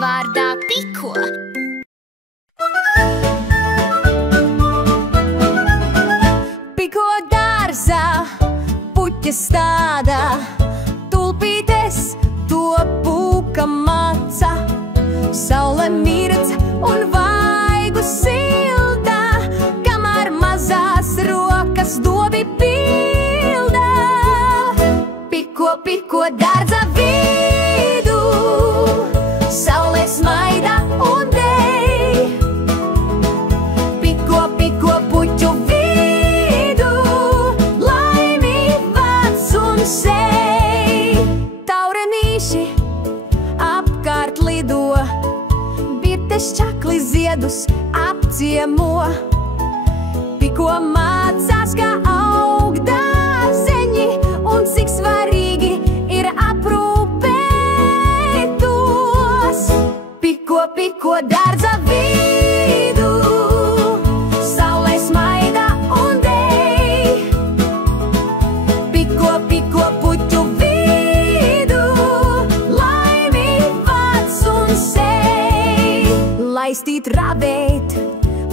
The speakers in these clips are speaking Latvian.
vārdā Piko. Piko dārzā puķes stādā, tulpītes to pūka maca. Saule mirdz un vaigu silda, kamēr mazās rokas dobi pilda. Piko, piko dārza vidū, saule smaida un dej. Piko, piko puķu vidū, laimi vāc un sej. Taurenīši apkārt lido, birtes čakli ziedus apciemo. Piko mācās, kā aug dārzeņi un cik svarīgi ir aprūpēt tos. Piko, piko dārza vidū, saule smaida un dej. Piko, piko puķu vidū, laimi vāc un sej. Laistīt, ravēt,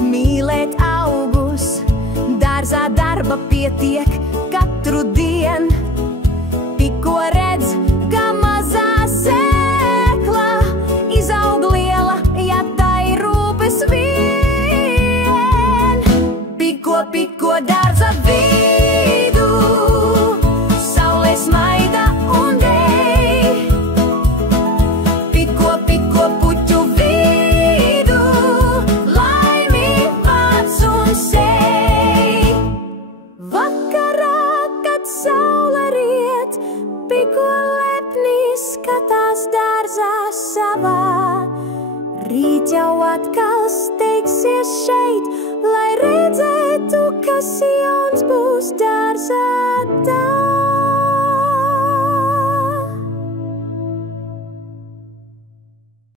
mīlēt augus, dārzā darba pietiek katru dienu. Piko redz, kā mazā sēkla izaug liela, ja tai rūpes vien. Piko, piko dārza vidū, saule smaida un dej. Piko, piko puķu vidū, laimi vāc un sej. Vakarā, kad saule riet, piko lepni skatās dārzā savā. Rīt jau atkal steigsies šeit, lai redzētu, kas jauns būs dārzā.